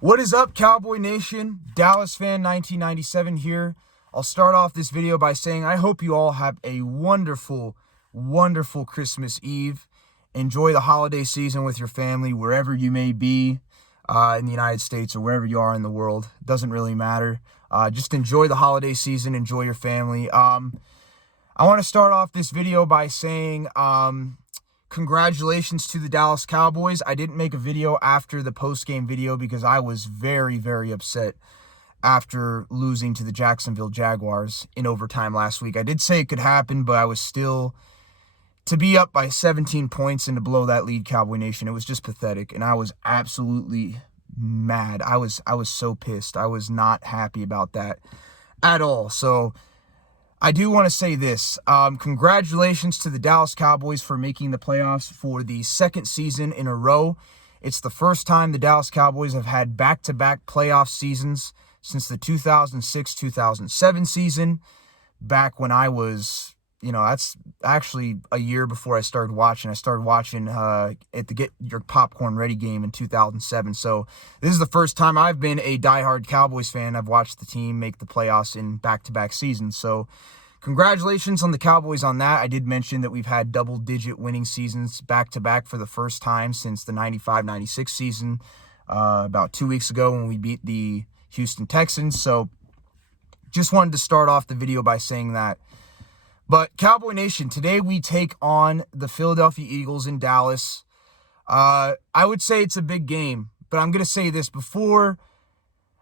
What is up, Cowboy Nation? Dallas fan 1997 here. I'll start off this video by saying I hope you all have a wonderful, wonderful Christmas Eve. Enjoy the holiday season with your family wherever you may be in the United States or wherever you are in the world. It doesn't really matter. Just enjoy the holiday season. Enjoy your family. I want to start off this video by saying congratulations to the Dallas Cowboys. I didn't make a video after the post-game video because I was very, very upset after losing to the Jacksonville Jaguars in overtime last week. I did say it could happen, but I was still, to be up by 17 points and to blow that lead, Cowboy Nation, it was just pathetic, and I was absolutely mad. I was so pissed. I was not happy about that at all. So I do want to say this. Congratulations to the Dallas Cowboys for making the playoffs for the second season in a row. It's the first time the Dallas Cowboys have had back-to-back playoff seasons since the 2006-2007 season, back when I was, that's actually a year before I started watching. I started watching at the Get Your Popcorn Ready game in 2007. So this is the first time I've been a diehard Cowboys fan. I've watched the team make the playoffs in back-to-back seasons. So congratulations on the Cowboys on that. I did mention that we've had double-digit winning seasons back-to-back for the first time since the 95-96 season about 2 weeks ago when we beat the Houston Texans. So just wanted to start off the video by saying that. But Cowboy Nation, today we take on the Philadelphia Eagles in Dallas. I would say it's a big game, but I'm going to say this before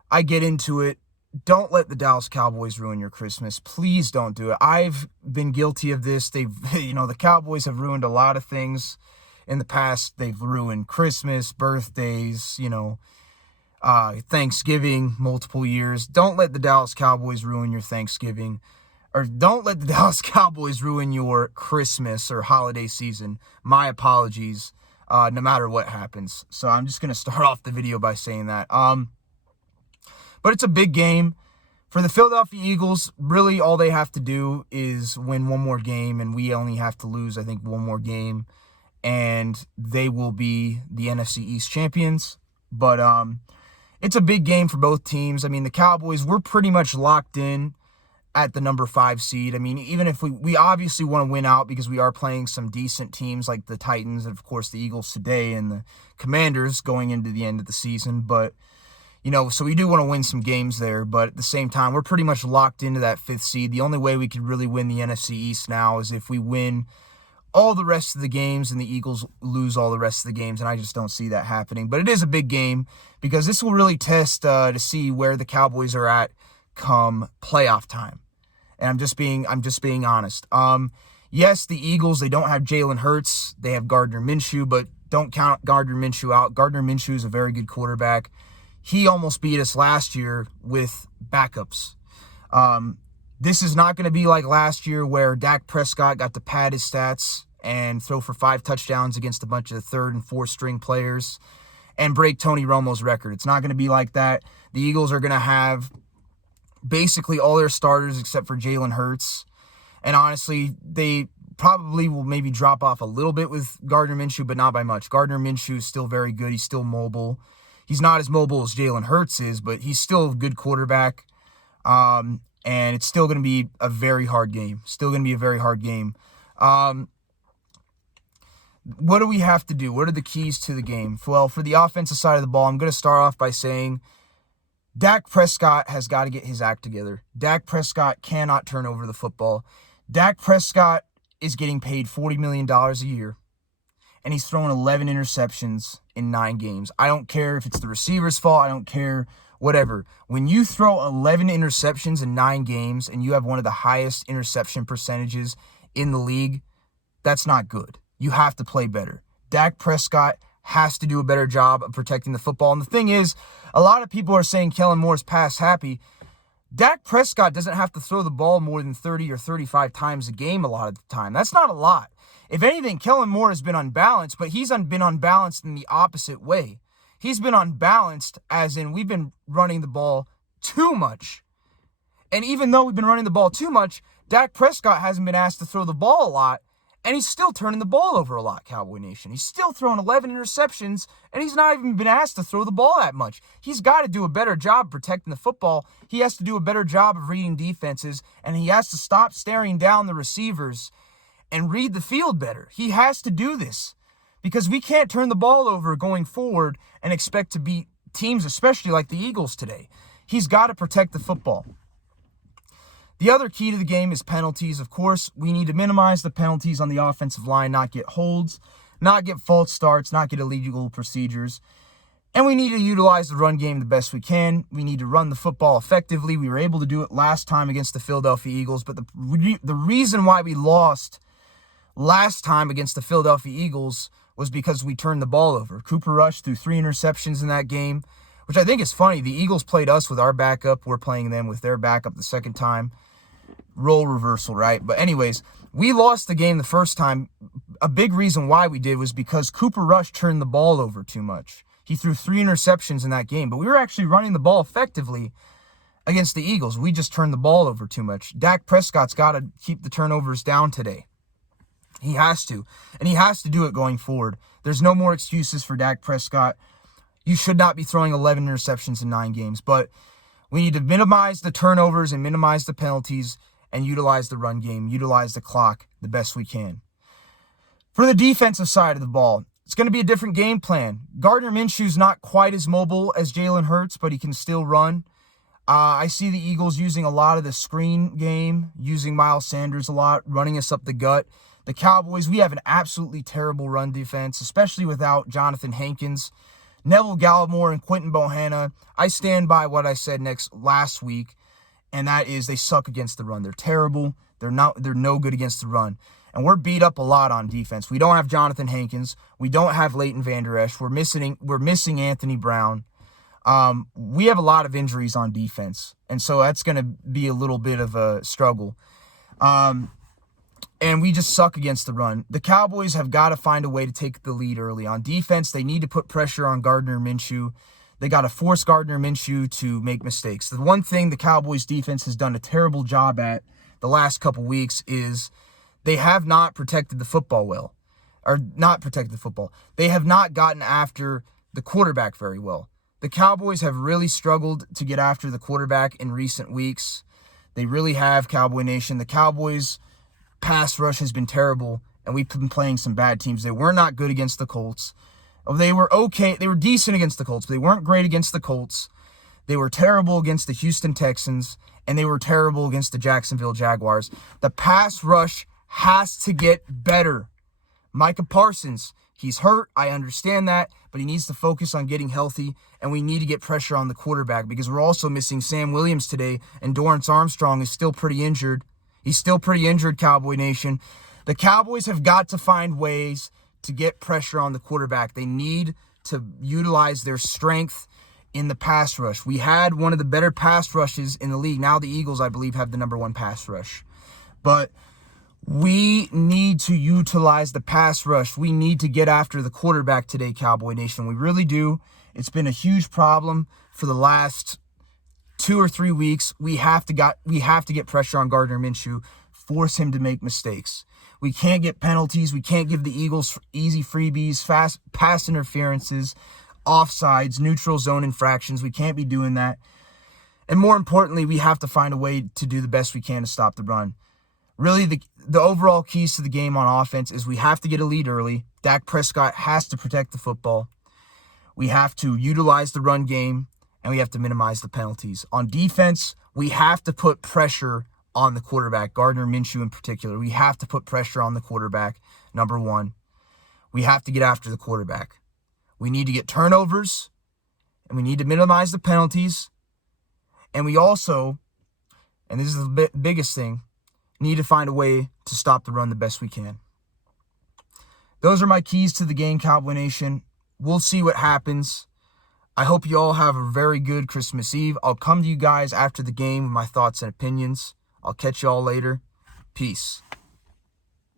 I get into it. Don't let the Dallas Cowboys ruin your Christmas. Please don't do it. I've been guilty of this. The Cowboys have ruined a lot of things in the past. They've ruined Christmas, birthdays, Thanksgiving, multiple years. Don't let the Dallas Cowboys ruin your Thanksgiving. Or don't let the Dallas Cowboys ruin your Christmas or holiday season. My apologies, no matter what happens. So I'm just going to start off the video by saying that. But it's a big game. For the Philadelphia Eagles, really all they have to do is win one more game, and we only have to lose, I think, one more game, and they will be the NFC East champions. But it's a big game for both teams. I mean, the Cowboys, we're pretty much locked in at the number 5 seed. I mean, even if we obviously want to win out because we are playing some decent teams like the Titans and, of course, the Eagles today and the Commanders going into the end of the season. But, so we do want to win some games there. But at the same time, we're pretty much locked into that 5th seed. The only way we could really win the NFC East now is if we win all the rest of the games and the Eagles lose all the rest of the games, and I just don't see that happening. But it is a big game because this will really test to see where the Cowboys are at come playoff time. And I'm just being honest. Yes, the Eagles, they don't have Jalen Hurts. They have Gardner Minshew, but don't count Gardner Minshew out. Gardner Minshew is a very good quarterback. He almost beat us last year with backups. This is not going to be like last year where Dak Prescott got to pad his stats and throw for 5 touchdowns against a bunch of 3rd and 4th string players and break Tony Romo's record. It's not going to be like that. The Eagles are going to have basically all their starters except for Jalen Hurts. And honestly, they probably will maybe drop off a little bit with Gardner Minshew, but not by much. Gardner Minshew is still very good. He's still mobile. He's not as mobile as Jalen Hurts is, but he's still a good quarterback. And it's still going to be a very hard game. What do we have to do? What are the keys to the game? Well, for the offensive side of the ball, I'm going to start off by saying Dak Prescott has got to get his act together. Dak Prescott cannot turn over the football. Dak Prescott is getting paid $40 million a year, and he's thrown 11 interceptions in 9 games. I don't care if it's the receiver's fault. I don't care, whatever. When you throw 11 interceptions in 9 games and you have one of the highest interception percentages in the league, that's not good. You have to play better. Dak Prescott has to do a better job of protecting the football. And the thing is, a lot of people are saying Kellen Moore's pass happy. Dak Prescott doesn't have to throw the ball more than 30 or 35 times a game a lot of the time. That's not a lot. If anything, Kellen Moore has been unbalanced, but he's been unbalanced in the opposite way. He's been unbalanced as in we've been running the ball too much. And even though we've been running the ball too much, Dak Prescott hasn't been asked to throw the ball a lot, And he's still turning the ball over a lot, Cowboy Nation. He's still throwing 11 interceptions, and he's not even been asked to throw the ball that much. He's got to do a better job protecting the football. He has to do a better job of reading defenses, and he has to stop staring down the receivers and read the field better. He has to do this because we can't turn the ball over going forward and expect to beat teams, especially like the Eagles today. He's got to protect the football. The other key to the game is penalties. Of course, we need to minimize the penalties on the offensive line, not get holds, not get false starts, not get illegal procedures. And we need to utilize the run game the best we can. We need to run the football effectively. We were able to do it last time against the Philadelphia Eagles, but the reason why we lost last time against the Philadelphia Eagles was because we turned the ball over. Cooper Rush threw 3 interceptions in that game, which I think is funny. The Eagles played us with our backup. We're playing them with their backup the second time. Role reversal, right? But anyways, we lost the game the first time. A big reason why we did was because Cooper Rush turned the ball over too much. He threw 3 interceptions in that game, but we were actually running the ball effectively against the Eagles. We just turned the ball over too much. Dak Prescott's got to keep the turnovers down today. He has to, and he has to do it going forward. There's no more excuses for Dak Prescott. You should not be throwing 11 interceptions in 9 games, but we need to minimize the turnovers and minimize the penalties and utilize the run game, utilize the clock the best we can. For the defensive side of the ball, it's going to be a different game plan. Gardner Minshew's not quite as mobile as Jalen Hurts, but he can still run. I see the Eagles using a lot of the screen game, using Miles Sanders a lot, running us up the gut. The Cowboys, we have an absolutely terrible run defense, especially without Jonathan Hankins, Neville Gallimore, and Quentin Bohanna. I stand by what I said last week, and that is they suck against the run. They're terrible. They're no good against the run. And we're beat up a lot on defense. We don't have Jonathan Hankins. We don't have Leighton Vander Esch. We're missing Anthony Brown. We have a lot of injuries on defense, and so that's going to be a little bit of a struggle. And we just suck against the run. The Cowboys have got to find a way to take the lead early. On defense, they need to put pressure on Gardner Minshew. They got to force Gardner Minshew to make mistakes. The one thing the Cowboys defense has done a terrible job at the last couple weeks is they have not protected the football well. Or not protected the football. They have not gotten after the quarterback very well. The Cowboys have really struggled to get after the quarterback in recent weeks. They really have, Cowboy Nation. The Cowboys' pass rush has been terrible, and we've been playing some bad teams. They were not good against the Colts. They were okay. They were decent against the Colts, but they weren't great against the Colts. They were terrible against the Houston Texans, and they were terrible against the Jacksonville Jaguars. The pass rush has to get better. Micah Parsons, he's hurt. I understand that, but he needs to focus on getting healthy, and we need to get pressure on the quarterback because we're also missing Sam Williams today, and Dorrance Armstrong is still pretty injured. He's still pretty injured, Cowboy Nation. The Cowboys have got to find ways to get pressure on the quarterback. They need to utilize their strength in the pass rush. We had one of the better pass rushes in the league. Now the Eagles, I believe, have the number 1 pass rush. But we need to utilize the pass rush. We need to get after the quarterback today, Cowboy Nation. We really do. It's been a huge problem for the last 2 or 3 weeks. We have to get pressure on Gardner Minshew, force him to make mistakes. We can't get penalties. We can't give the Eagles easy freebies, fast pass interferences, offsides, neutral zone infractions. We can't be doing that. And more importantly, we have to find a way to do the best we can to stop the run. Really, the overall keys to the game on offense is we have to get a lead early. Dak Prescott has to protect the football. We have to utilize the run game, and we have to minimize the penalties. On defense, we have to put pressure on the quarterback, Gardner Minshew in particular. We have to put pressure on the quarterback, number 1. We have to get after the quarterback. We need to get turnovers, and we need to minimize the penalties. And we also, and this is the biggest thing, need to find a way to stop the run the best we can. Those are my keys to the game, Cowboy Nation. We'll see what happens. I hope you all have a very good Christmas Eve. I'll come to you guys after the game with my thoughts and opinions. I'll catch you all later. Peace.